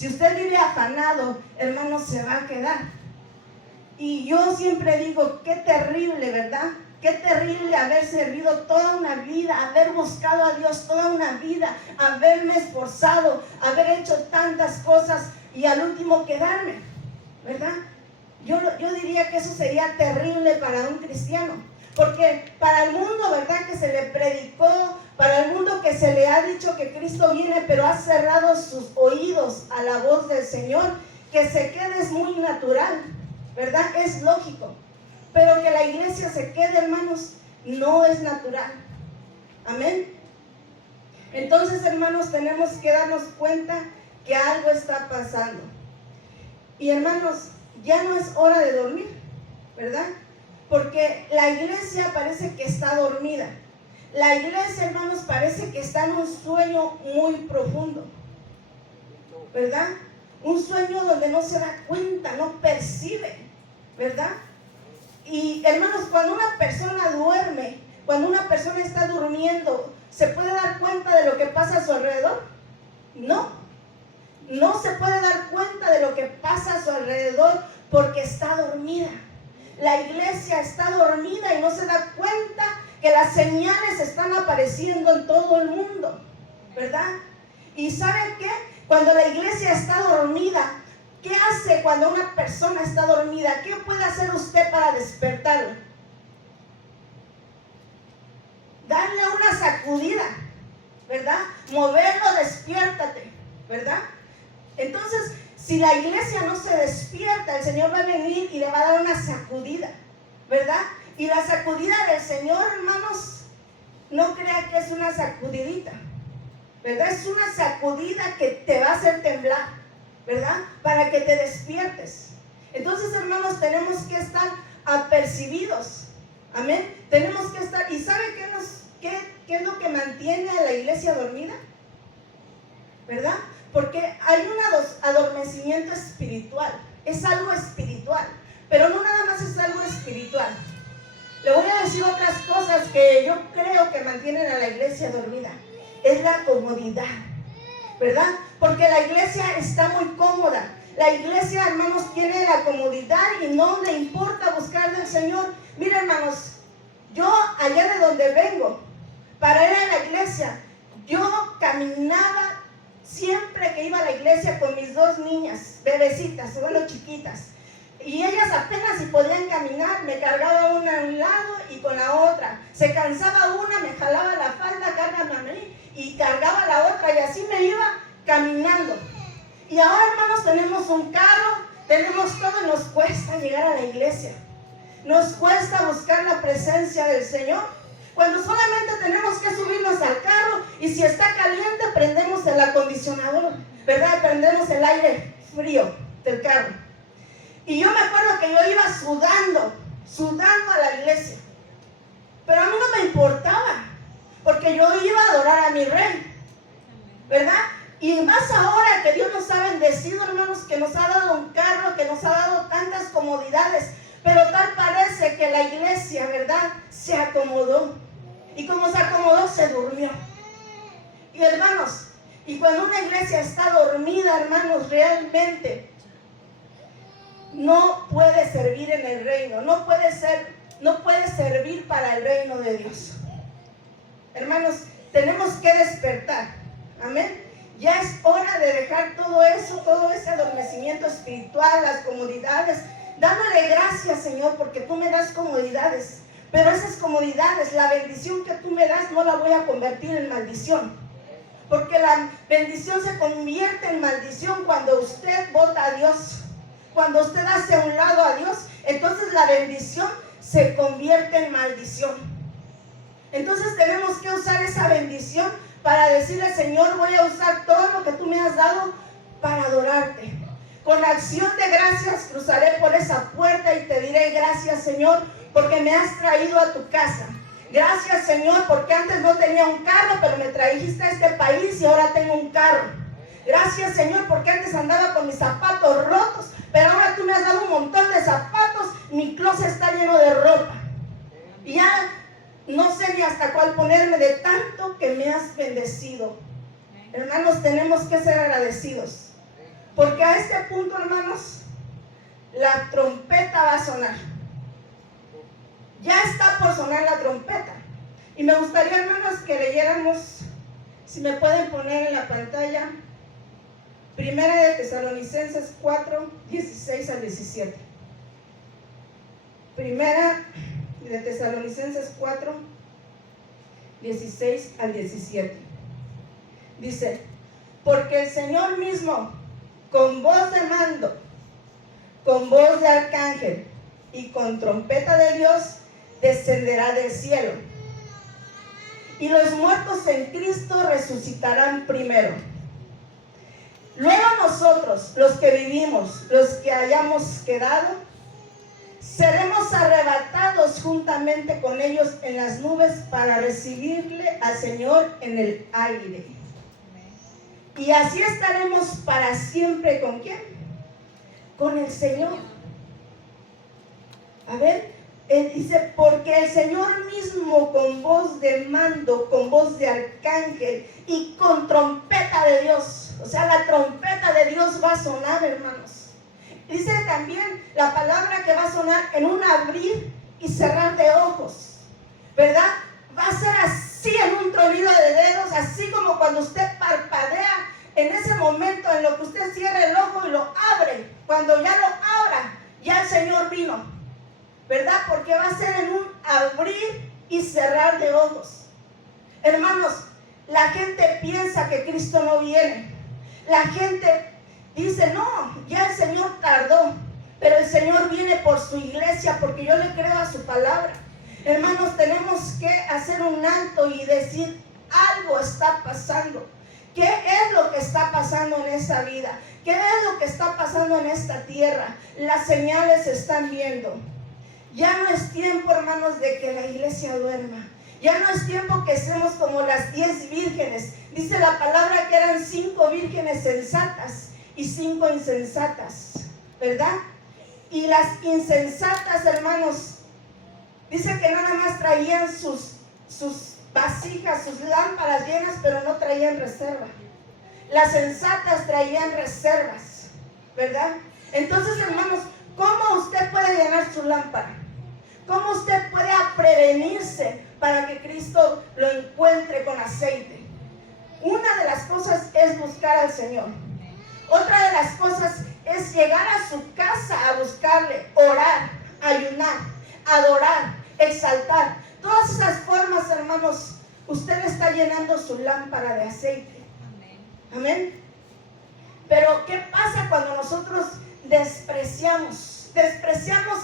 Si usted vive afanado, hermano, se va a quedar. Y yo siempre digo, qué terrible, ¿verdad? Qué terrible haber servido toda una vida, haber buscado a Dios toda una vida, haberme esforzado, haber hecho tantas cosas y al último quedarme, ¿verdad? Yo diría que eso sería terrible para un cristiano, porque para el mundo, ¿verdad?, que se le predicó, para el mundo que se le ha dicho que Cristo viene, pero ha cerrado sus oídos a la voz del Señor, que se quede es muy natural, ¿verdad? Es lógico. Pero que la iglesia se quede, hermanos, no es natural. Amén. Entonces, hermanos, tenemos que darnos cuenta que algo está pasando. Y, hermanos, ya no es hora de dormir, ¿verdad? Porque la iglesia parece que está dormida. La iglesia, hermanos, parece que está en un sueño muy profundo, ¿verdad? Un sueño donde no se da cuenta, no percibe, ¿verdad? Y, hermanos, cuando una persona duerme, cuando una persona está durmiendo, ¿se puede dar cuenta de lo que pasa a su alrededor? No. No se puede dar cuenta de lo que pasa a su alrededor porque está dormida. La iglesia está dormida y no se da cuenta que las señales están apareciendo en todo el mundo, ¿verdad? ¿Y saben qué? Cuando la iglesia está dormida, ¿qué hace cuando una persona está dormida? ¿Qué puede hacer usted para despertarla? Darle una sacudida, ¿verdad? Moverlo, despiértate, ¿verdad? Entonces, si la iglesia no se despierta, el Señor va a venir y le va a dar una sacudida, ¿verdad? Y la sacudida del Señor, hermanos, no crea que es una sacudidita, ¿verdad? Es una sacudida que te va a hacer temblar, ¿verdad? Para que te despiertes. Entonces, hermanos, tenemos que estar apercibidos, amén. Tenemos que estar, ¿y sabe qué es lo que mantiene a la iglesia dormida? ¿Verdad? Porque hay un adormecimiento espiritual, es algo espiritual, pero no nada más es algo espiritual. Le voy a decir otras cosas que yo creo que mantienen a la iglesia dormida. Es la comodidad, ¿verdad? Porque la iglesia está muy cómoda. La iglesia, hermanos, tiene la comodidad y no le importa buscar del Señor. Miren, hermanos, yo allá de donde vengo, para ir a la iglesia, yo caminaba siempre que iba a la iglesia con mis dos niñas, bebecitas, bueno, chiquitas. Y ellas apenas si podían caminar, me cargaba una a un lado y con la otra. Se cansaba una, me jalaba la falda, cárgame a mí, y cargaba la otra, y así me iba caminando. Y ahora, hermanos, tenemos un carro, tenemos todo y nos cuesta llegar a la iglesia. Nos cuesta buscar la presencia del Señor, cuando solamente tenemos que subirnos al carro y si está caliente prendemos el acondicionador, ¿verdad? Prendemos el aire frío del carro. Y yo me acuerdo que yo iba sudando a la iglesia, pero a mí no me importaba, porque yo iba a adorar a mi rey, ¿verdad? Y más ahora que Dios nos ha bendecido, hermanos, que nos ha dado un carro, que nos ha dado tantas comodidades, pero tal parece que la iglesia, ¿verdad?, se acomodó. Y como se acomodó, se durmió. Y, hermanos, y cuando una iglesia está dormida, hermanos, realmente no puede servir en el reino, no puede servir para el reino de Dios. Hermanos, tenemos que despertar, amén. Ya es hora de dejar todo eso, todo ese adormecimiento espiritual, las comodidades, dándole gracias, Señor, porque tú me das comodidades, pero esas comodidades, la bendición que tú me das, no la voy a convertir en maldición, porque la bendición se convierte en maldición cuando usted vota a Dios. Cuando usted hace a un lado a Dios, entonces la bendición se convierte en maldición. Entonces tenemos que usar esa bendición para decirle: Señor, voy a usar todo lo que tú me has dado para adorarte. Con acción de gracias cruzaré por esa puerta y te diré: gracias, Señor, porque me has traído a tu casa. Gracias, Señor, porque antes no tenía un carro, pero me trajiste a este país y ahora tengo un carro. Gracias, Señor, porque antes andaba con mis zapatos rotos, pero ahora tú me has dado un montón de zapatos, mi closet está lleno de ropa. Y ya no sé ni hasta cuál ponerme de tanto que me has bendecido. Hermanos, tenemos que ser agradecidos. Porque a este punto, hermanos, la trompeta va a sonar. Ya está por sonar la trompeta. Y me gustaría, hermanos, que leyéramos, si me pueden poner en la pantalla, Primera de Tesalonicenses 4, 16 al 17. Primera de Tesalonicenses 4, 16 al 17. Dice: porque el Señor mismo, con voz de mando, con voz de arcángel y con trompeta de Dios, descenderá del cielo. Y los muertos en Cristo resucitarán primero. Luego nosotros, los que vivimos, los que hayamos quedado, seremos arrebatados juntamente con ellos en las nubes para recibirle al Señor en el aire. Y así estaremos para siempre. ¿Con quién? Con el Señor. A ver, él dice: porque el Señor mismo, con voz de mando, con voz de arcángel y con trompeta de Dios. O sea, la trompeta de Dios va a sonar, hermanos. Dice también la palabra que va a sonar en un abrir y cerrar de ojos, ¿verdad? Va a ser así, en un tronido de dedos, así como cuando usted parpadea. En ese momento en lo que usted cierra el ojo y lo abre, cuando ya lo abra, ya el Señor vino, ¿verdad? Porque va a ser en un abrir y cerrar de ojos. Hermanos, la gente piensa que Cristo no viene. La gente dice: no, ya el Señor tardó, pero el Señor viene por su iglesia, porque yo le creo a su palabra. Hermanos, tenemos que hacer un alto y decir: algo está pasando. ¿Qué es lo que está pasando en esta vida? ¿Qué es lo que está pasando en esta tierra? Las señales se están viendo. Ya no es tiempo, hermanos, de que la iglesia duerma. Ya no es tiempo que seamos como las 10 vírgenes. Dice la palabra que eran 5 vírgenes sensatas y 5 insensatas, ¿verdad? Y las insensatas, hermanos, dice que nada más traían sus vasijas, sus lámparas llenas, pero no traían reserva. Las sensatas traían reservas, ¿verdad? Entonces, hermanos, ¿cómo usted puede llenar su lámpara? ¿Cómo usted puede prevenirse para que Cristo lo encuentre con aceite? Una de las cosas es buscar al Señor. Otra de las cosas es llegar a su casa a buscarle, orar, ayunar, adorar, exaltar. Todas esas formas, hermanos, usted está llenando su lámpara de aceite. Amén. Pero ¿qué pasa cuando nosotros despreciamos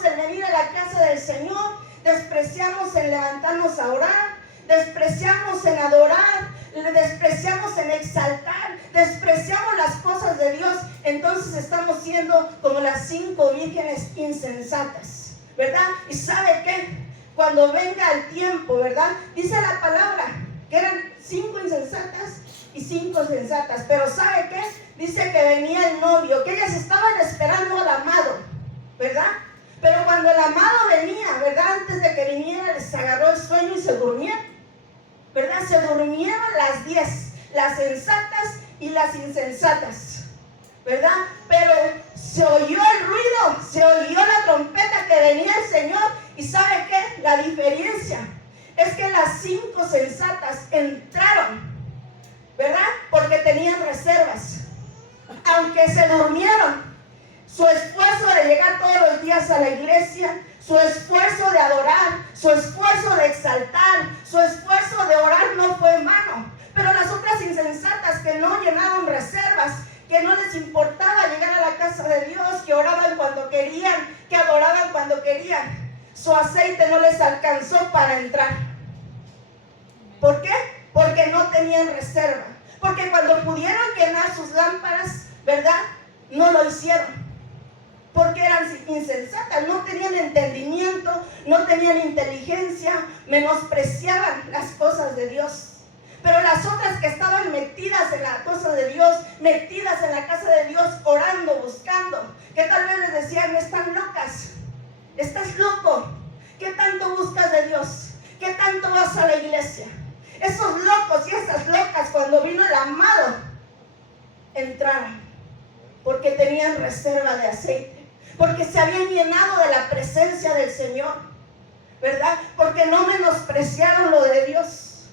el venir a la casa del Señor, despreciamos el levantarnos a orar, despreciamos en adorar, despreciamos en exaltar, despreciamos las cosas de Dios? Entonces estamos siendo como las 5 vírgenes insensatas, ¿verdad? ¿Y sabe qué? Cuando venga el tiempo, ¿verdad? Dice la palabra que eran 5 insensatas y 5 sensatas. Pero ¿sabe qué? Dice que venía el novio, que ellas estaban esperando al amado, ¿verdad? Pero cuando el amado venía, ¿verdad? Antes de que viniera, les agarró el sueño y se durmieron, ¿verdad? Se durmieron las 10, las sensatas y las insensatas, ¿verdad? Pero se oyó el ruido, se oyó la trompeta que venía el Señor. ¿Y sabe qué? La diferencia es que las 5 sensatas entraron, ¿verdad? Porque tenían reservas. Aunque se durmieron, su esfuerzo de llegar todos los días a la iglesia, su esfuerzo de adorar, su esfuerzo de exaltar, su esfuerzo de orar no fue en vano. Pero las otras insensatas que no llenaron reservas, que no les importaba llegar a la casa de Dios, que oraban cuando querían, que adoraban cuando querían, su aceite no les alcanzó para entrar. ¿Por qué? Porque no tenían reserva. Porque cuando pudieron llenar sus lámparas, ¿verdad? No lo hicieron. Porque eran insensatas, no tenían entendimiento, no tenían inteligencia, menospreciaban las cosas de Dios. Pero las otras que estaban metidas en la cosa de Dios, metidas en la casa de Dios, orando, buscando, que tal vez les decían: están locas, estás loco, ¿qué tanto buscas de Dios? ¿Qué tanto vas a la iglesia? Esos locos y esas locas, cuando vino el amado, entraron. ¿Por qué? porque tenían reserva de aceite, porque se habían llenado de la presencia del Señor, ¿verdad? Porque no menospreciaron lo de Dios.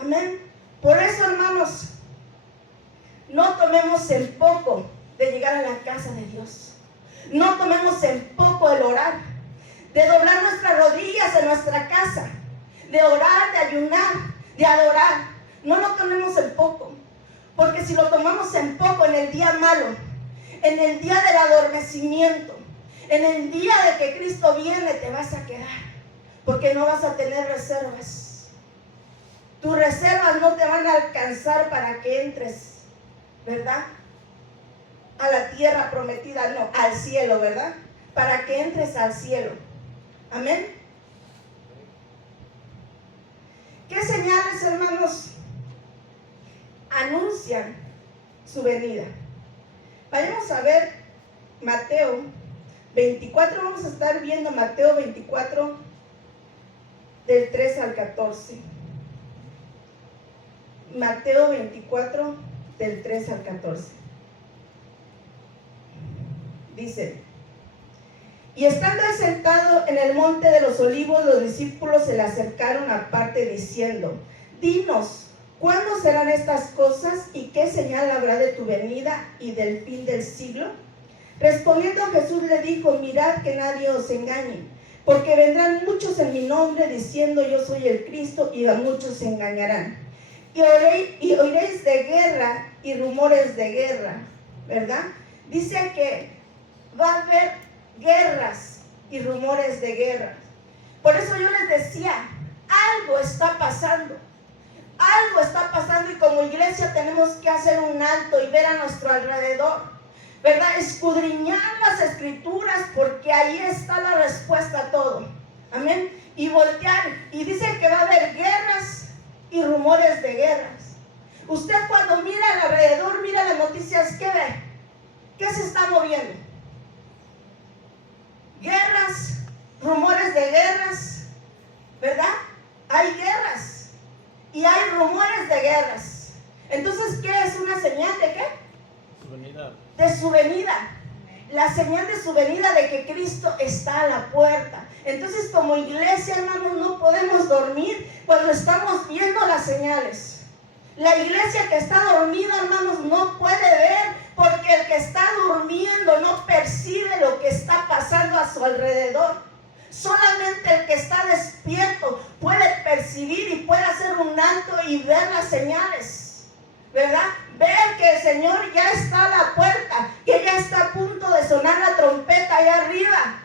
Amén. Por eso, hermanos, no tomemos en poco de llegar a la casa de Dios. No tomemos en poco el orar, de doblar nuestras rodillas en nuestra casa, de orar, de ayunar, de adorar. No lo tomemos en poco, porque si lo tomamos en poco en el día malo, en el día del adormecimiento, en el día de que Cristo viene, te vas a quedar, porque no vas a tener reservas. Tus reservas no te van a alcanzar para que entres, ¿verdad? A la tierra prometida, no, al cielo, ¿verdad? Para que entres al cielo. Amén. ¿Qué señales, hermanos, anuncian su venida? Vayamos a ver Mateo 24, vamos a estar viendo Mateo 24 del 3 al 14. Mateo 24 del 3 al 14. Dice: y estando él sentado en el monte de los olivos, los discípulos se le acercaron aparte diciendo: dinos, ¿cuándo serán estas cosas y qué señal habrá de tu venida y del fin del siglo? Respondiendo Jesús le dijo: mirad que nadie os engañe, porque vendrán muchos en mi nombre diciendo yo soy el Cristo, y a muchos se engañarán. Y oiréis de guerra y rumores de guerra, ¿verdad? Dice que va a haber guerras y rumores de guerra. Por eso yo les decía, algo está pasando. Algo está pasando, y como iglesia tenemos que hacer un alto y ver a nuestro alrededor, ¿verdad? Escudriñar las escrituras, porque ahí está la respuesta a todo. Amén. Y voltear. Y dice que va a haber guerras y rumores de guerras. Usted cuando mira alrededor, mira las noticias, ¿qué ve? ¿Qué se está moviendo? Guerras, rumores de guerras, ¿verdad? Hay guerras y hay rumores de guerras. Entonces, ¿qué es una señal de qué? Su venida. De su venida. La señal de su venida, de que Cristo está a la puerta. Entonces, como iglesia, hermanos, no podemos dormir cuando estamos viendo las señales. La iglesia que está dormida, hermanos, no puede ver, porque el que está durmiendo no percibe lo que está pasando a su alrededor. Solamente el que está despierto puede percibir y puede hacer un alto y ver las señales, ¿verdad? Ver que el Señor ya está a la puerta, que ya está a punto de sonar la trompeta allá arriba.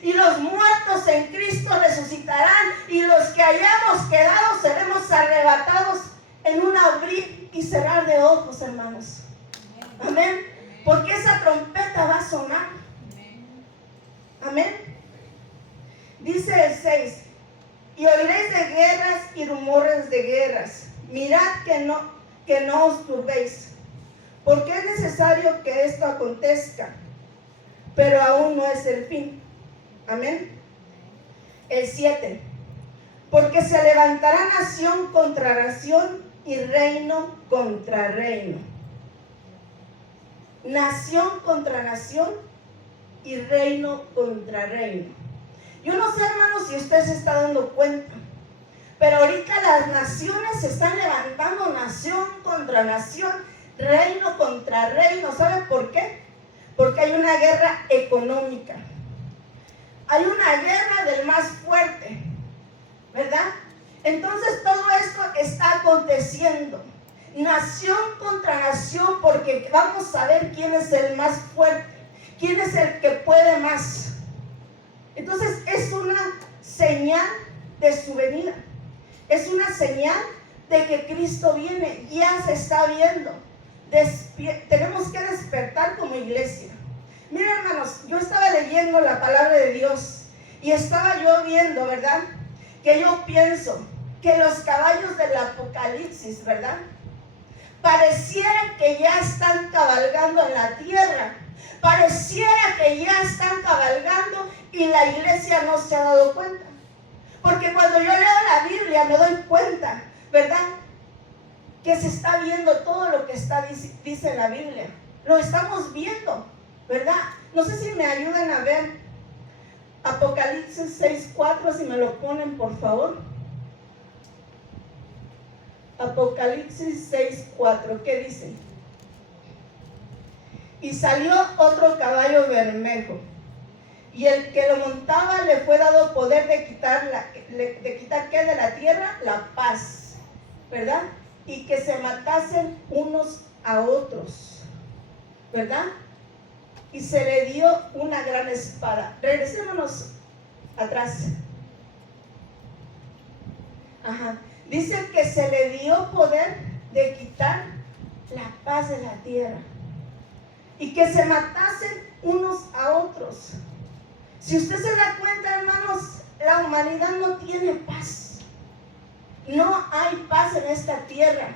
Y los muertos en Cristo resucitarán, y los que hayamos quedado seremos arrebatados en un abrir y cerrar de ojos, hermanos. Amén. Porque esa trompeta va a sonar. Amén. Dice el 6: y oiréis de guerras y rumores de guerras. Mirad que no os turbéis, porque es necesario que esto acontezca, pero aún no es el fin. Amén. El 7: porque se levantará nación contra nación y reino contra reino. Nación contra nación y reino contra reino. Yo no sé, hermanos, si usted se está dando cuenta, pero ahorita las naciones se están levantando, nación contra nación, reino contra reino. ¿Sabe por qué? Porque hay una guerra económica. Hay una guerra del más fuerte, ¿verdad? Entonces todo esto está aconteciendo. Nación contra nación, porque vamos a ver quién es el más fuerte, quién es el que puede más. Entonces es una señal de su venida. Es una señal de que Cristo viene. Ya se está viendo. Tenemos que despertar como iglesia. Miren, hermanos, yo estaba leyendo la palabra de Dios y estaba yo viendo, ¿verdad? Que yo pienso que los caballos del Apocalipsis, ¿verdad? Pareciera que ya están cabalgando en la tierra. Pareciera que ya están cabalgando y la iglesia no se ha dado cuenta. Porque cuando yo leo la Biblia me doy cuenta, ¿verdad? Que se está viendo todo lo que dice la Biblia, lo estamos viendo, ¿verdad? No sé si me ayudan a ver Apocalipsis 6:4, si me lo ponen, por favor. Apocalipsis 6:4, ¿qué dice? Y salió otro caballo bermejo, y el que lo montaba le fue dado poder de quitar ¿qué? De la tierra la paz, ¿verdad? Y que se matasen unos a otros, ¿verdad? Y se le dio una gran espada. Regresémonos atrás. Dice que se le dio poder de quitar la paz de la tierra y que se matasen unos a otros. Si usted se da cuenta, hermanos, la humanidad no tiene paz. No hay paz en esta tierra,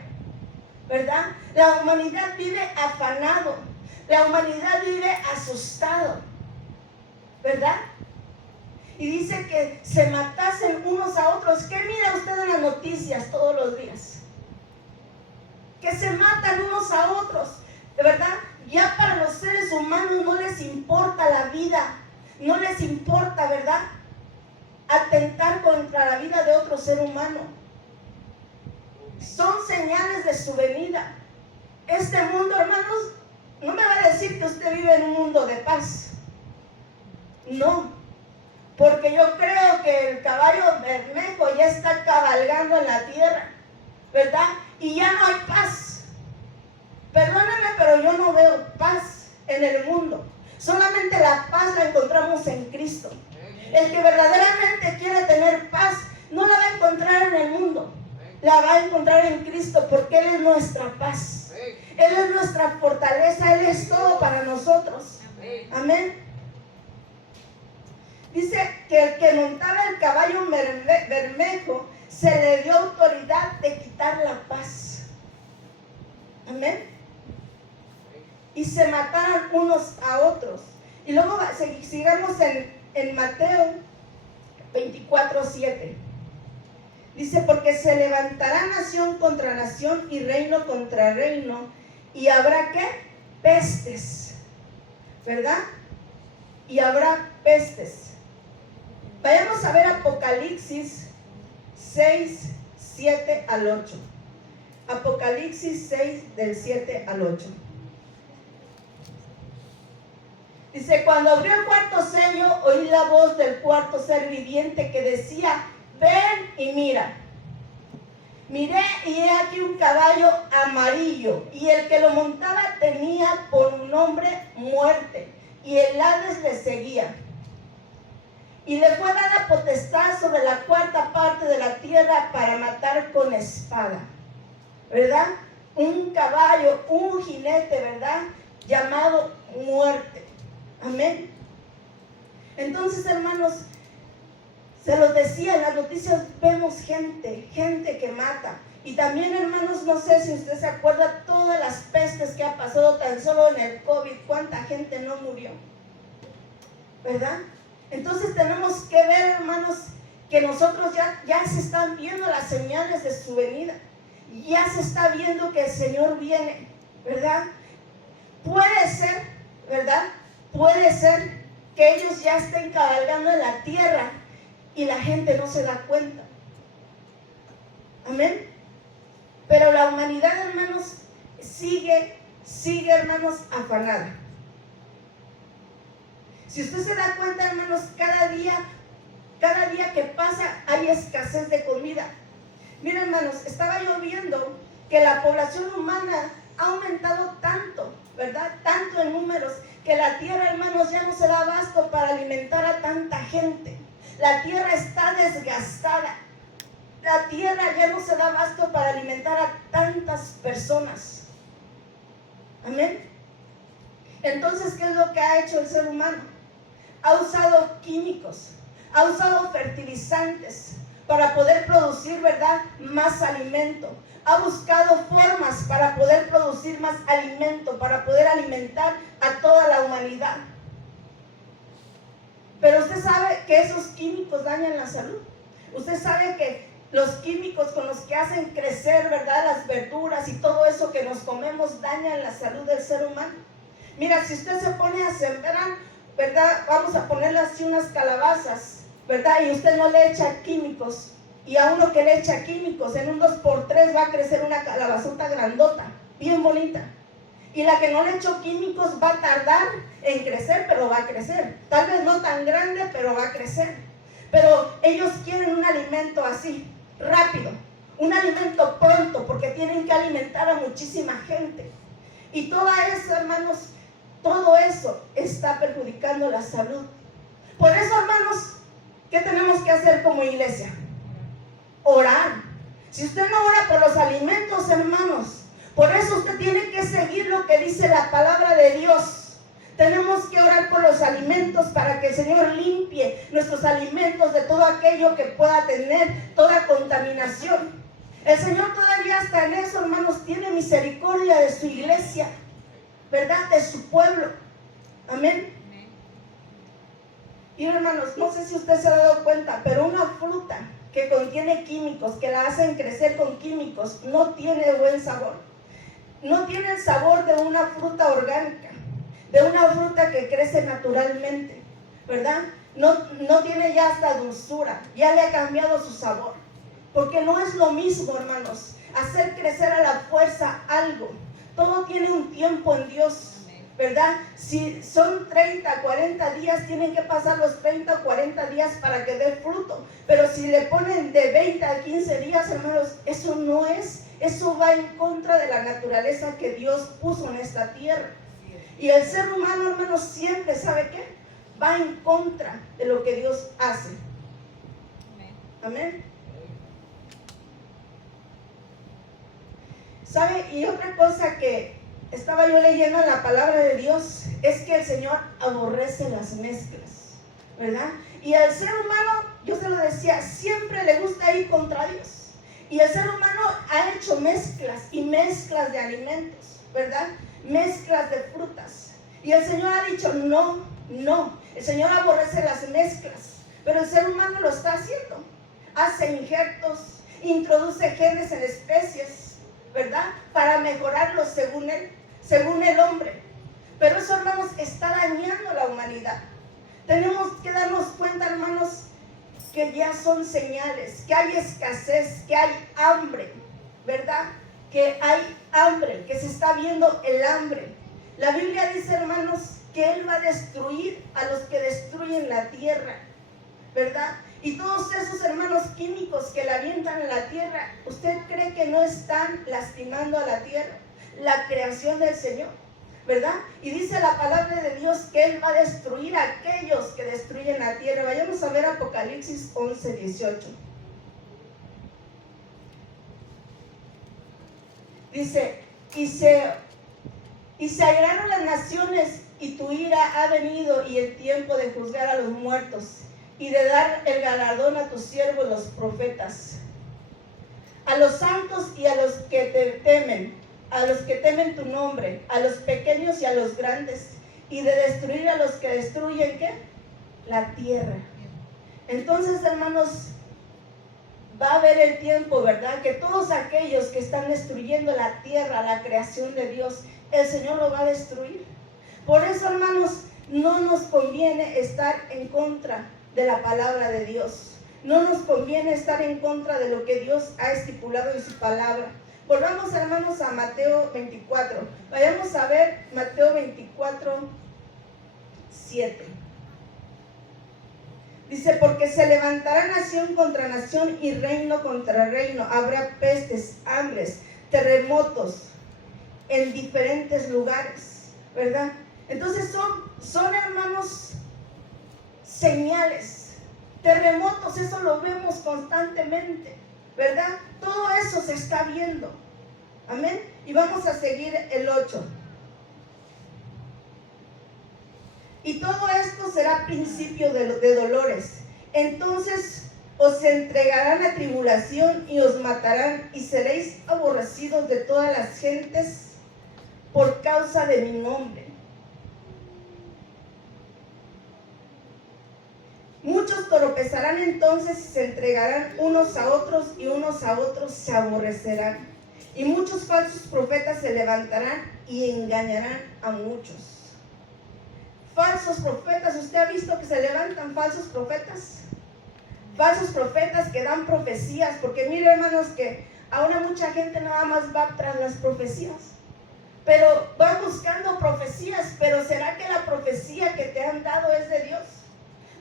¿verdad? La humanidad vive afanado. La humanidad vive asustado, ¿verdad? Y dice que se matasen unos a otros. ¿Qué mira usted en las noticias todos los días? Que se matan unos a otros, ¿verdad? Ya para los seres humanos no les importa la vida, no les importa, ¿verdad? Atentar contra la vida de otro ser humano. Son señales de su venida. Este mundo, hermanos, no me va a decir que usted vive en un mundo de paz. No, porque yo creo que el caballo bermejo ya está cabalgando en la tierra, ¿verdad? Y ya no hay paz. Perdónenme, pero yo no veo paz en el mundo. Solamente la paz la encontramos en Cristo. El que verdaderamente quiere tener paz no la va a encontrar en el mundo. La va a encontrar en Cristo, porque Él es nuestra paz. Él es nuestra fortaleza. Él es todo para nosotros. Amén. Dice que el que montaba el caballo bermejo se le dio autoridad de quitar la paz. Amén. Y se mataron unos a otros. Y luego sigamos en Mateo 24:7. Dice, porque se levantará nación contra nación y reino contra reino, y habrá ¿qué? Pestes, ¿verdad? Y habrá pestes. Vayamos a ver Apocalipsis 6:7-8. Apocalipsis 6, del 7 al 8. Dice, cuando abrió el cuarto sello, oí la voz del cuarto ser viviente que decía, ven y mira. Miré y he aquí un caballo amarillo, y el que lo montaba tenía por nombre Muerte, y el Hades le seguía. Y le fue dada potestad sobre la cuarta parte de la tierra para matar con espada, ¿verdad? Un caballo, un jinete, ¿verdad? Llamado Muerte. Amén. Entonces, hermanos, se los decía, en las noticias vemos gente que mata. Y también, hermanos, no sé si usted se acuerda todas las pestes que ha pasado tan solo en el COVID, cuánta gente no murió, ¿verdad? Entonces tenemos que ver, hermanos, que nosotros ya se están viendo las señales de su venida. Ya se está viendo que el Señor viene, ¿verdad? Puede ser, ¿verdad? Puede ser que ellos ya estén cabalgando en la tierra y la gente no se da cuenta. Amén. Pero la humanidad, hermanos, sigue, hermanos, afanada. Si usted se da cuenta, hermanos, cada día que pasa hay escasez de comida. Miren, hermanos, estaba yo viendo que la población humana ha aumentado tanto, ¿verdad? Tanto en números, que la tierra, hermanos, ya no se da abasto para alimentar a tanta gente. La tierra está desgastada. La tierra ya no se da abasto para alimentar a tantas personas. Amén. Entonces, ¿qué es lo que ha hecho el ser humano? Ha usado químicos, ha usado fertilizantes para poder producir, ¿verdad?, más alimento. Ha buscado formas para poder producir más alimento, para poder alimentar a toda la humanidad. Pero usted sabe que esos químicos dañan la salud. Usted sabe que los químicos con los que hacen crecer, ¿verdad?, las verduras y todo eso que nos comemos dañan la salud del ser humano. Mira, si usted se pone a sembrar, ¿verdad? Vamos a ponerle así unas calabazas, ¿verdad? Y usted no le echa químicos. Y a uno que le echa químicos, en un 2x3 va a crecer una calabazota grandota, bien bonita. Y la que no le echó químicos va a tardar en crecer, pero va a crecer. Tal vez no tan grande, pero va a crecer. Pero ellos quieren un alimento así, rápido. Un alimento pronto, porque tienen que alimentar a muchísima gente. Y todo eso, hermanos, todo eso está perjudicando la salud. Por eso, hermanos, ¿qué tenemos que hacer como iglesia? Orar. Si usted no ora por los alimentos, hermanos, por eso usted tiene que seguir lo que dice la palabra de Dios. Tenemos que orar por los alimentos para que el Señor limpie nuestros alimentos de todo aquello que pueda tener toda contaminación. El Señor todavía hasta en eso, hermanos, tiene misericordia de su iglesia, ¿verdad? De su pueblo. Amén. Y hermanos, no sé si usted se ha dado cuenta, pero una fruta que contiene químicos, que la hacen crecer con químicos, no tiene buen sabor. No tiene el sabor de una fruta orgánica, de una fruta que crece naturalmente, ¿verdad? No tiene ya hasta dulzura, ya le ha cambiado su sabor. Porque no es lo mismo, hermanos, hacer crecer a la fuerza algo. Todo tiene un tiempo en Dios, ¿verdad? Si son 30, 40 días, tienen que pasar los 30 o 40 días para que dé fruto. Pero si le ponen de 20 a 15 días, hermanos, eso no es. Eso va en contra de la naturaleza que Dios puso en esta tierra. Y el ser humano, hermanos, siempre, ¿sabe qué? Va en contra de lo que Dios hace. Amén. ¿Sabe? Y otra cosa que estaba yo leyendo en la palabra de Dios es que el Señor aborrece las mezclas, ¿verdad? Y al ser humano, yo se lo decía, siempre le gusta ir contra Dios. Y el ser humano ha hecho mezclas y mezclas de alimentos, ¿verdad? Mezclas de frutas. Y el Señor ha dicho, no. El Señor aborrece las mezclas, pero el ser humano lo está haciendo. Hace injertos, introduce genes en especies, ¿verdad? Para mejorarlos según el hombre. Pero eso, hermanos, está dañando la humanidad. Tenemos que darnos cuenta, hermanos, que ya son señales, que hay escasez, que hay hambre, ¿verdad? Que hay hambre, que se está viendo el hambre. La Biblia dice, hermanos, que Él va a destruir a los que destruyen la tierra, ¿verdad? Y todos esos hermanos químicos que la avientan en la tierra, ¿usted cree que no están lastimando a la tierra? La creación del Señor, ¿verdad? Y dice la palabra de Dios que Él va a destruir a aquellos que destruyen la tierra. Vayamos a ver Apocalipsis 11, 18. Dice, y se airaron las naciones, y tu ira ha venido, y el tiempo de juzgar a los muertos, y de dar el galardón a tus siervos los profetas, a los santos y a los que te temen, a los que temen tu nombre, a los pequeños y a los grandes, y de destruir a los que destruyen, ¿qué? La tierra. Entonces, hermanos, va a haber el tiempo, ¿verdad? Que todos aquellos que están destruyendo la tierra, la creación de Dios, el Señor lo va a destruir. Por eso, hermanos, no nos conviene estar en contra de la palabra de Dios. No nos conviene estar en contra de lo que Dios ha estipulado en su palabra. Volvamos, hermanos, a Mateo 24. Vayamos a ver Mateo 24, 7. Dice, porque se levantará nación contra nación y reino contra reino. Habrá pestes, hambres, terremotos en diferentes lugares, ¿verdad? Entonces son hermanos, señales. Terremotos, eso lo vemos constantemente, ¿verdad? Todo eso se está viendo. Amén. Y vamos a seguir el 8. Y todo esto será principio de dolores. Entonces os entregarán a tribulación y os matarán, y seréis aborrecidos de todas las gentes por causa de mi nombre. Muchos tropezarán entonces y se entregarán unos a otros, y unos a otros se aborrecerán. Y muchos falsos profetas se levantarán y engañarán a muchos. falsos profetas. ¿Usted ha visto que se levantan falsos profetas? Falsos profetas que dan profecías, porque mire, hermanos, que ahora mucha gente nada más va tras las profecías, pero va buscando profecías, pero ¿será que la profecía que te han dado es de Dios?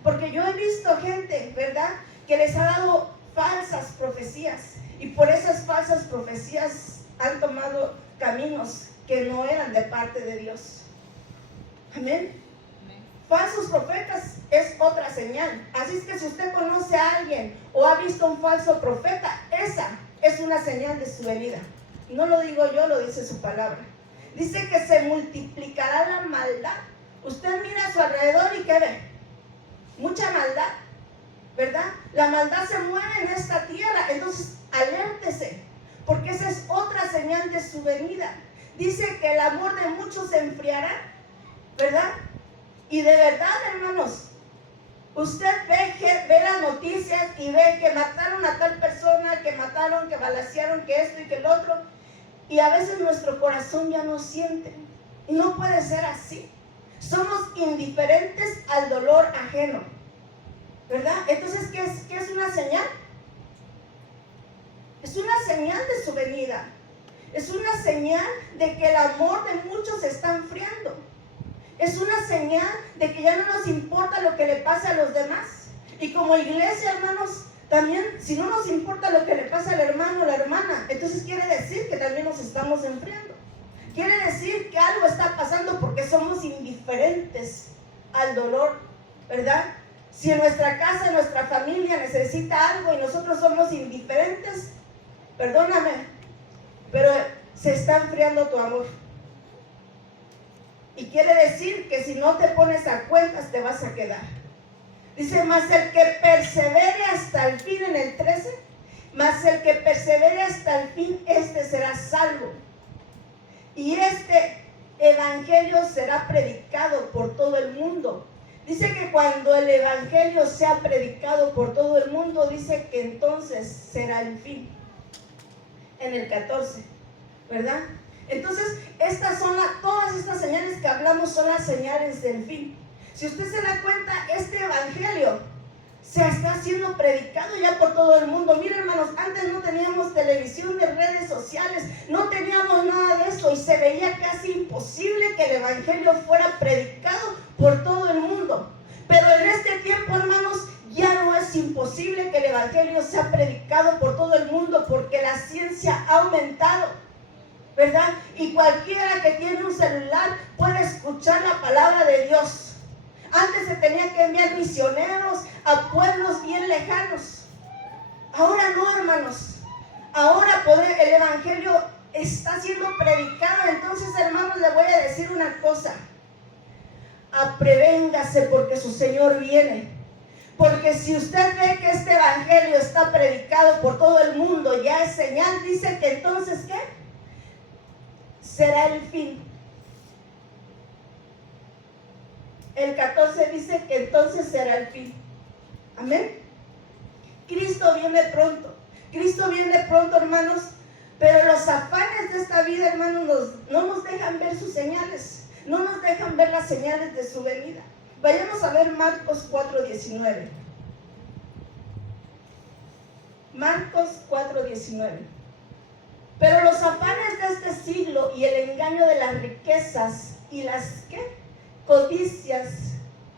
Porque yo he visto gente, ¿verdad?, que les ha dado falsas profecías, y por esas falsas profecías han tomado caminos que no eran de parte de Dios. Amén. Falsos profetas es otra señal. Así es que si usted conoce a alguien o ha visto un falso profeta, esa es una señal de su venida. No lo digo yo, lo dice su palabra. Dice que se multiplicará la maldad. Usted mira a su alrededor y ¿qué ve? Mucha maldad, ¿verdad? La maldad se mueve en esta tierra. Entonces alértese, porque esa es otra señal de su venida. Dice que el amor de muchos se enfriará, ¿verdad? Y de verdad, hermanos, usted ve las noticias y ve que mataron a tal persona, que mataron, que balacearon, que esto y que el otro, y a veces nuestro corazón ya no siente. Y no puede ser así. Somos indiferentes al dolor ajeno, ¿verdad? Entonces, ¿qué es una señal? Es una señal de su venida. Es una señal de que el amor de muchos se está enfriando. Es una señal de que ya no nos importa lo que le pase a los demás. Y como iglesia, hermanos, también, si no nos importa lo que le pasa al hermano o la hermana, entonces quiere decir que también nos estamos enfriando. Quiere decir que algo está pasando porque somos indiferentes al dolor, ¿verdad? Si en nuestra casa, en nuestra familia necesita algo y nosotros somos indiferentes, perdóname, pero se está enfriando tu amor. Y quiere decir que si no te pones a cuentas te vas a quedar. Dice, mas el que persevere hasta el fin, en el 13, mas el que persevere hasta el fin, este será salvo. Y este evangelio será predicado por todo el mundo. Dice que cuando el evangelio sea predicado por todo el mundo, dice que entonces será el fin. En el 14, ¿verdad? Entonces, todas estas señales que hablamos son las señales del fin. Si usted se da cuenta, este evangelio se está siendo predicado ya por todo el mundo. Miren, hermanos, antes no teníamos televisión de redes sociales, no teníamos nada de eso y se veía casi imposible que el evangelio fuera predicado por todo el mundo. Pero en este tiempo, hermanos, ya no es imposible que el evangelio sea predicado por todo el mundo porque la ciencia ha aumentado, ¿verdad? Y cualquiera que tiene un celular puede escuchar la palabra de Dios. Antes se tenía que enviar misioneros a pueblos bien lejanos. Ahora no, hermanos. Ahora el evangelio está siendo predicado. Entonces, hermanos, le voy a decir una cosa. Prevéngase porque su Señor viene. Porque si usted ve que este evangelio está predicado por todo el mundo, ya es señal, dice que entonces, ¿qué? Será el fin. El 14 dice que entonces será el fin. Amén. Cristo viene pronto. Cristo viene pronto, hermanos. Pero los afanes de esta vida, hermanos, no nos dejan ver sus señales. No nos dejan ver las señales de su venida. Vayamos a ver Marcos 4:19. Marcos 4:19. Pero los afanes de este siglo y el engaño de las riquezas y las codicias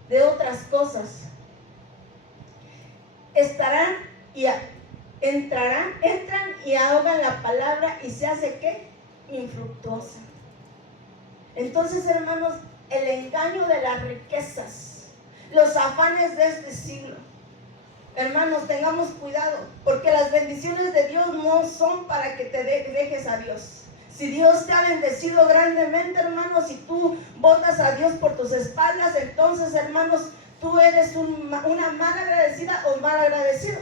de otras cosas entran y ahogan la palabra y se hace infructuosa. Entonces, hermanos, el engaño de las riquezas, los afanes de este siglo, hermanos, tengamos cuidado, porque las bendiciones de Dios no son para que te dejes a Dios. Si Dios te ha bendecido grandemente, hermanos, si tú botas a Dios por tus espaldas, entonces, hermanos, tú eres una mal agradecida o mal agradecido.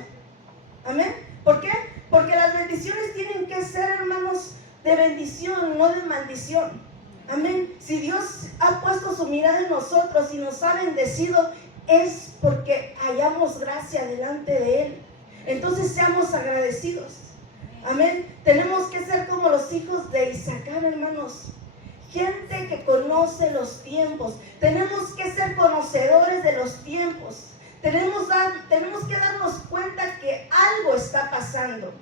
Amén. ¿Por qué? Porque las bendiciones tienen que ser, hermanos, de bendición, no de maldición. Amén. Si Dios ha puesto su mirada en nosotros y nos ha bendecido, es porque hallamos gracia delante de Él. Entonces seamos agradecidos. Amén. Tenemos que ser como los hijos de Isaacar, hermanos. gente que conoce los tiempos. Tenemos que ser conocedores de los tiempos. Tenemos que darnos cuenta que algo está pasando.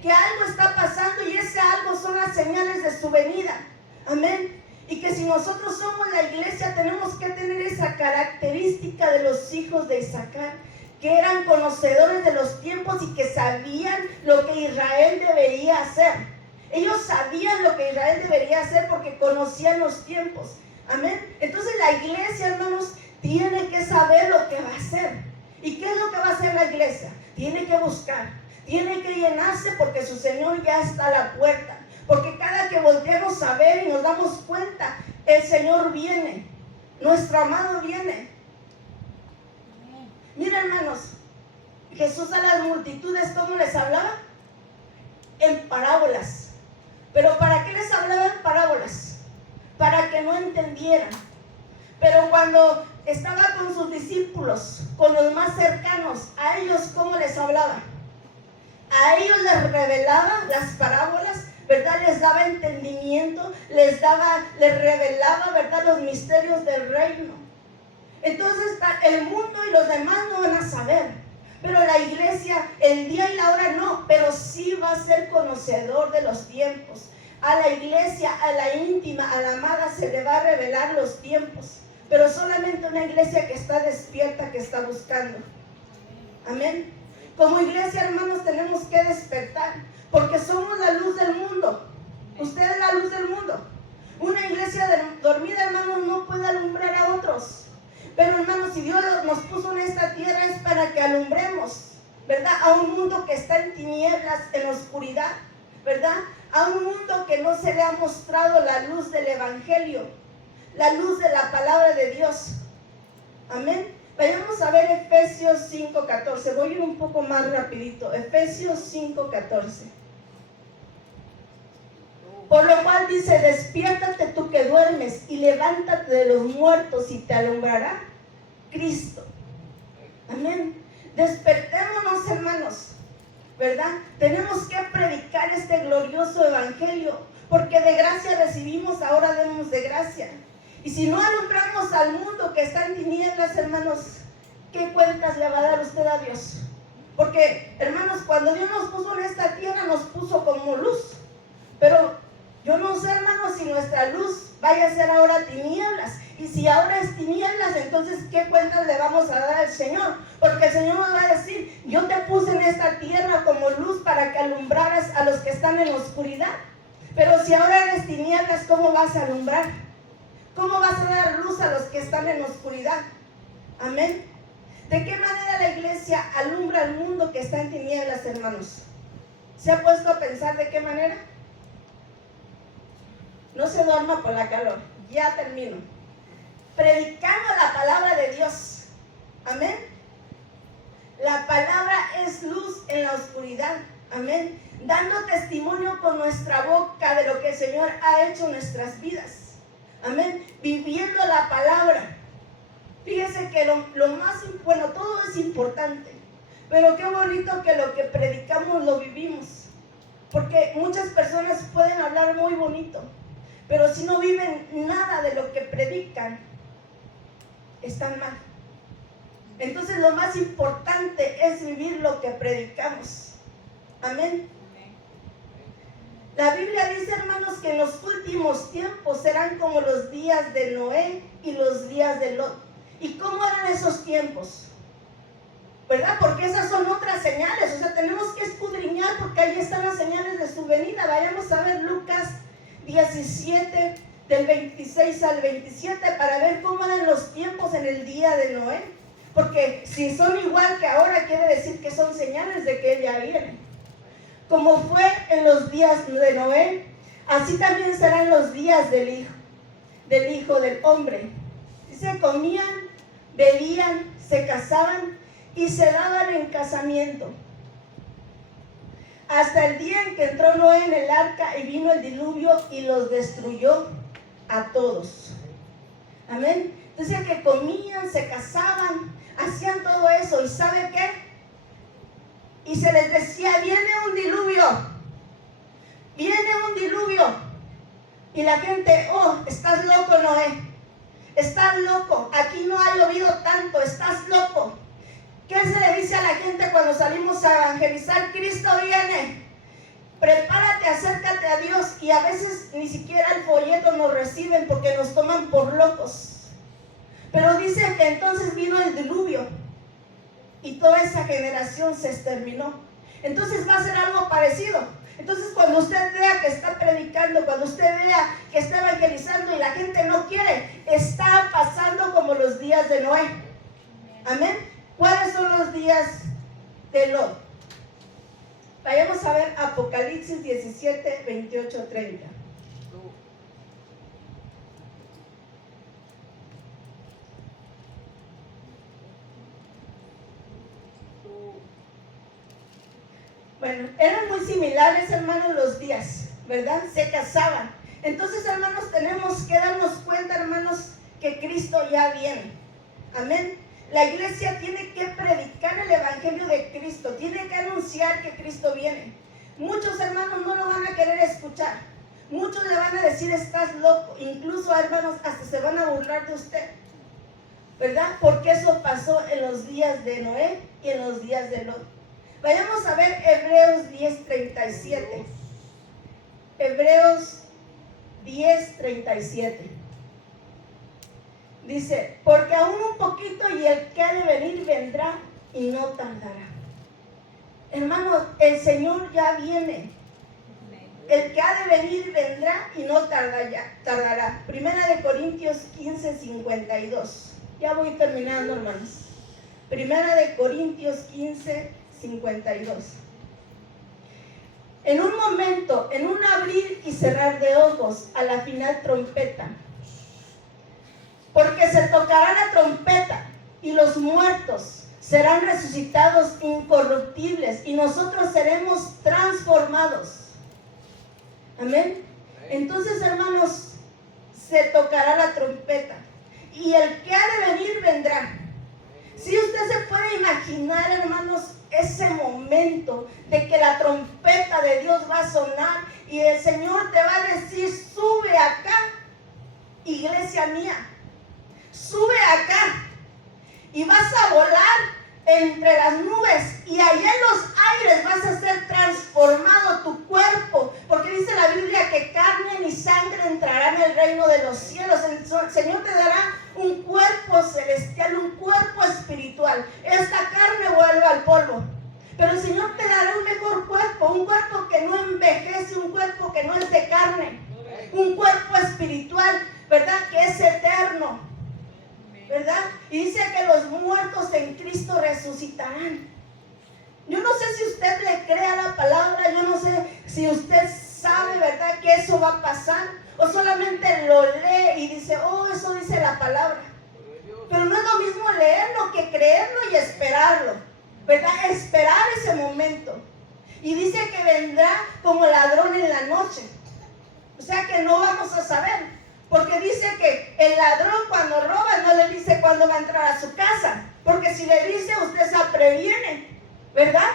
Que algo está pasando y ese algo son las señales de su venida. Amén. Y que si nosotros somos la iglesia, tenemos que tener esa característica de los hijos de Isaacar, que eran conocedores de los tiempos y que sabían lo que Israel debería hacer. Ellos sabían lo que Israel debería hacer porque conocían los tiempos. Amén. Entonces la iglesia, hermanos, tiene que saber lo que va a hacer. ¿Y qué es lo que va a hacer la iglesia? Tiene que buscar, tiene que llenarse porque su Señor ya está a la puerta. Porque cada que volteemos a ver y nos damos cuenta, el Señor viene, nuestro amado viene. Mira, hermanos, Jesús a las multitudes, ¿cómo les hablaba? En parábolas. ¿Pero para qué les hablaba en parábolas? Para que no entendieran. Pero cuando estaba con sus discípulos, con los más cercanos, a ellos, ¿cómo les hablaba? A ellos les revelaba las parábolas, ¿verdad? Les daba entendimiento, les revelaba, ¿verdad? Los misterios del reino. Entonces el mundo y los demás no van a saber, pero la iglesia, el día y la hora no, pero sí va a ser conocedor de los tiempos. A la iglesia, a la íntima, a la amada se le va a revelar los tiempos, pero solamente una iglesia que está despierta, que está buscando. Amén. Como iglesia, hermanos, tenemos que despertar, porque somos la luz del mundo. Usted es la luz del mundo. Una iglesia dormida, hermanos, no puede alumbrar a otros. Pero, hermanos, si Dios nos puso en esta tierra es para que alumbremos, ¿verdad? A un mundo que está en tinieblas, en oscuridad, ¿verdad? A un mundo que no se le ha mostrado la luz del evangelio, la luz de la palabra de Dios. Amén. Vayamos a ver Efesios 5:14. Voy a ir un poco más rapidito. Efesios 5:14. Por lo cual dice: despiértate tú que duermes y levántate de los muertos y te alumbrará Cristo. Amén. Despertémonos, hermanos, ¿verdad? Tenemos que predicar este glorioso evangelio, porque de gracia recibimos, ahora demos de gracia. Y si no alumbramos al mundo que está en tinieblas, hermanos, ¿qué cuentas le va a dar usted a Dios? Porque, hermanos, cuando Dios nos puso en esta tierra, nos puso como luz. Pero yo no sé, hermanos, si nuestra luz vaya a ser ahora tinieblas. Y si ahora es tinieblas, entonces, ¿qué cuentas le vamos a dar al Señor? Porque el Señor nos va a decir: yo te puse en esta tierra como luz para que alumbraras a los que están en la oscuridad. Pero si ahora eres tinieblas, ¿cómo vas a alumbrar? ¿Cómo vas a dar luz a los que están en la oscuridad? Amén. ¿De qué manera la iglesia alumbra al mundo que está en tinieblas, hermanos? ¿Se ha puesto a pensar de qué manera? No se duerma por la calor. Ya termino. Predicando la palabra de Dios. Amén. La palabra es luz en la oscuridad. Amén. Dando testimonio con nuestra boca de lo que el Señor ha hecho en nuestras vidas. Amén. Viviendo la palabra. Fíjese que lo más, bueno, todo es importante, pero qué bonito que lo que predicamos lo vivimos. Porque muchas personas pueden hablar muy bonito, pero si no viven nada de lo que predican, están mal. Entonces lo más importante es vivir lo que predicamos. Amén. La Biblia dice, hermanos, que en los últimos tiempos serán como los días de Noé y los días de Lot. ¿Y cómo eran esos tiempos? ¿Verdad? Porque esas son otras señales. O sea, tenemos que escudriñar porque ahí están las señales de su venida. Vayamos a ver Lucas 17, del 26 al 27, para ver cómo eran los tiempos en el día de Noé. Porque si son igual que ahora, quiere decir que son señales de que Él ya viene. Como fue en los días de Noé, así también serán los días del Hijo del Hombre. Se comían, bebían, se casaban y se daban en casamiento. Hasta el día en que entró Noé en el arca y vino el diluvio y los destruyó a todos. Amén. Entonces que comían, se casaban, hacían todo eso. ¿Y sabe qué? Y se les decía: viene un diluvio, viene un diluvio. Y la gente, oh, estás loco, Noé. Estás loco, aquí no ha llovido tanto, estás loco. ¿Qué se le dice a la gente cuando salimos a evangelizar? Cristo viene. Prepárate, acércate a Dios. Y a veces ni siquiera el folleto nos reciben porque nos toman por locos. Pero dice que entonces vino el diluvio y toda esa generación se exterminó. Entonces va a ser algo parecido. Entonces cuando usted vea que está predicando, cuando usted vea que está evangelizando y la gente no quiere, está pasando como los días de Noé. Amén. ¿Cuáles son los días de Lot? Vayamos a ver Apocalipsis 17, 28, 30. Bueno, eran muy similares, hermanos, los días, ¿verdad? Se casaban. Entonces, hermanos, tenemos que darnos cuenta, hermanos, que Cristo ya viene. Amén. La iglesia tiene que predicar el evangelio de Cristo, tiene que anunciar que Cristo viene. Muchos hermanos no lo van a querer escuchar. Muchos le van a decir, estás loco. Incluso, hermanos, hasta se van a burlar de usted, ¿verdad? Porque eso pasó en los días de Noé y en los días de Lot. Vayamos a ver Hebreos 10:37. Hebreos 10:37. Dice, porque aún un poquito y el que ha de venir vendrá y no tardará. Hermanos, el Señor ya viene. El que ha de venir vendrá y no tardará. Primera de Corintios 15:52. Ya voy terminando, hermanos. Primera de Corintios 15:52. En un momento, en un abrir y cerrar de ojos, a la final trompeta. Porque se tocará la trompeta y los muertos serán resucitados incorruptibles y nosotros seremos transformados. Amén. Entonces, hermanos, se tocará la trompeta y el que ha de venir vendrá. Si usted se puede imaginar, hermanos, ese momento de que la trompeta de Dios va a sonar y el Señor te va a decir, sube acá, iglesia mía, sube acá y vas a volar entre las nubes y allá en los aires vas a ser transformado tu cuerpo, porque dice la Biblia que carne ni sangre entrarán en el reino de los cielos. El Señor te dará un cuerpo celestial, un cuerpo espiritual. Esta carne vuelve al polvo, pero el Señor te dará un mejor cuerpo, un cuerpo que no envejece, un cuerpo que no es de carne, un cuerpo espiritual, ¿verdad? Que es eterno, ¿verdad? Y dice que los muertos en Cristo resucitarán. Yo no sé si usted le cree a la palabra, yo no sé si usted sabe, ¿verdad?, que eso va a pasar, o solamente lo lee y dice, oh, eso dice la palabra. Pero no es lo mismo leerlo que creerlo y esperarlo, ¿verdad? Esperar ese momento. Y dice que vendrá como ladrón en la noche. O sea que no vamos a saber. Porque dice que el ladrón cuando roba no le dice cuándo va a entrar a su casa. Porque si le dice, usted se previene, ¿verdad?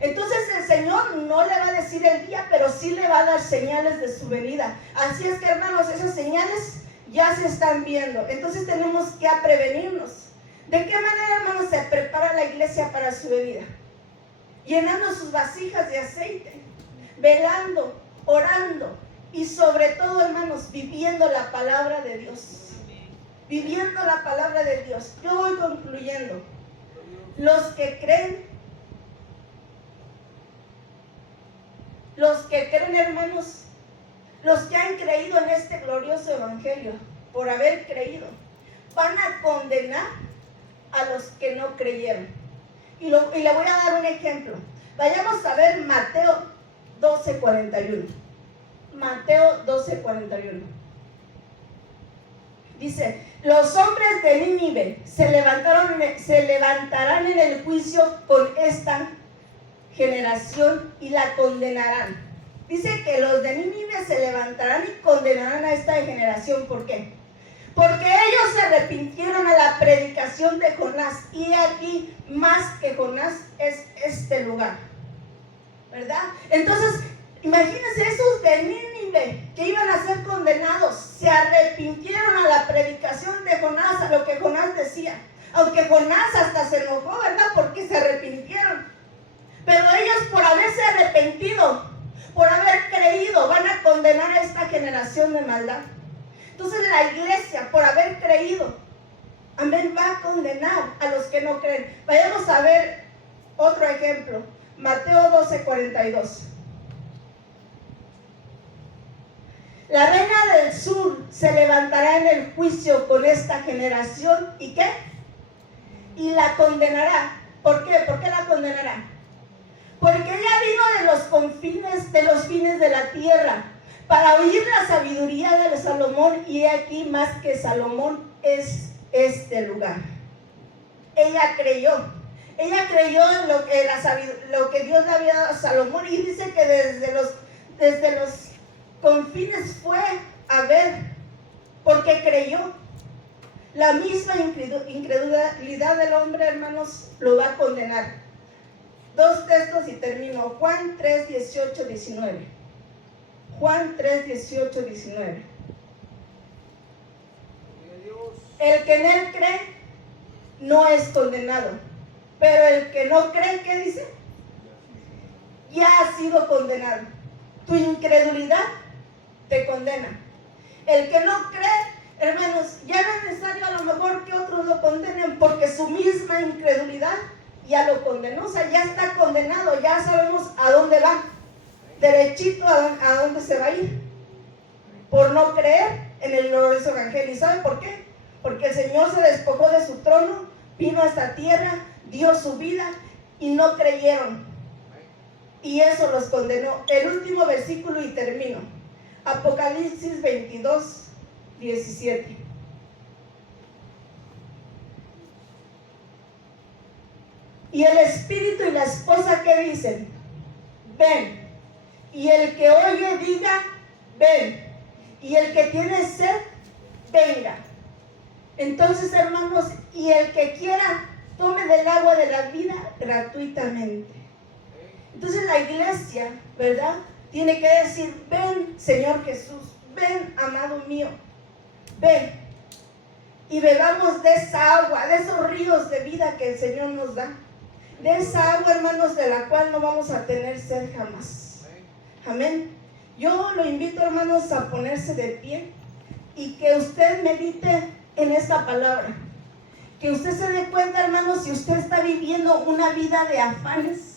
Entonces el Señor no le va a decir el día, pero sí le va a dar señales de su venida. Así es que, hermanos, esas señales ya se están viendo. Entonces tenemos que prevenirnos. ¿De qué manera, hermanos, se prepara la iglesia para su venida? Llenando sus vasijas de aceite, velando, orando. Y sobre todo, hermanos, viviendo la palabra de Dios. Viviendo la palabra de Dios. Yo voy concluyendo. Los que creen, hermanos, los que han creído en este glorioso evangelio, por haber creído, van a condenar a los que no creyeron. Y le voy a dar un ejemplo. Vayamos a ver Mateo 12:41. Mateo 12:41. Dice, los hombres de Nínive se levantarán en el juicio con esta generación y la condenarán. Dice que los de Nínive se levantarán y condenarán a esta generación. ¿Por qué? Porque ellos se arrepintieron a la predicación de Jonás. Y aquí, más que Jonás, es este lugar, ¿verdad? Entonces, Imagínense esos de Nínive que iban a ser condenados, se arrepintieron a la predicación de Jonás, a lo que Jonás decía. Aunque Jonás hasta se enojó, ¿verdad? Porque se arrepintieron. Pero ellos, por haberse arrepentido, por haber creído, van a condenar a esta generación de maldad. Entonces la iglesia, por haber creído, amén, va a condenar a los que no creen. Vayamos a ver otro ejemplo. Mateo 12:42. La reina del sur se levantará en el juicio con esta generación. ¿Y qué? Y la condenará. ¿Por qué? ¿Por qué la condenará? Porque ella vino de los confines, de los fines de la tierra, para oír la sabiduría de Salomón, y he aquí más que Salomón es este lugar. Ella creyó en lo que Dios le había dado a Salomón, y dice que desde los confines fue a ver, porque creyó. La misma incredulidad del hombre, hermanos, lo va a condenar. Dos textos y termino. Juan 3:18-19. Juan 3:18-19. El que en él cree no es condenado, pero el que no cree, ¿qué dice? Ya ha sido condenado. Tu incredulidad te condena. El que no cree, hermanos, ya no es necesario a lo mejor que otros lo condenen, porque su misma incredulidad ya lo condenó. O sea, ya está condenado, ya sabemos a dónde va, derechito a dónde se va a ir, por no creer en el glorioso evangelio. ¿Y sabe por qué? Porque el Señor se despojó de su trono, vino a esta tierra, dio su vida y no creyeron, y eso los condenó. El último versículo y termino. Apocalipsis 22:17. Y el espíritu y la esposa, ¿qué dicen? Ven. Y el que oye diga, ven. Y el que tiene sed, venga. Entonces, hermanos, y el que quiera, tome del agua de la vida gratuitamente. Entonces la iglesia, ¿verdad?, tiene que decir, ven, Señor Jesús, ven, amado mío, ven. Y bebamos de esa agua, de esos ríos de vida que el Señor nos da. De esa agua, hermanos, de la cual no vamos a tener sed jamás. Amén. Yo lo invito, hermanos, a ponerse de pie y que usted medite en esta palabra. Que usted se dé cuenta, hermanos, si usted está viviendo una vida de afanes,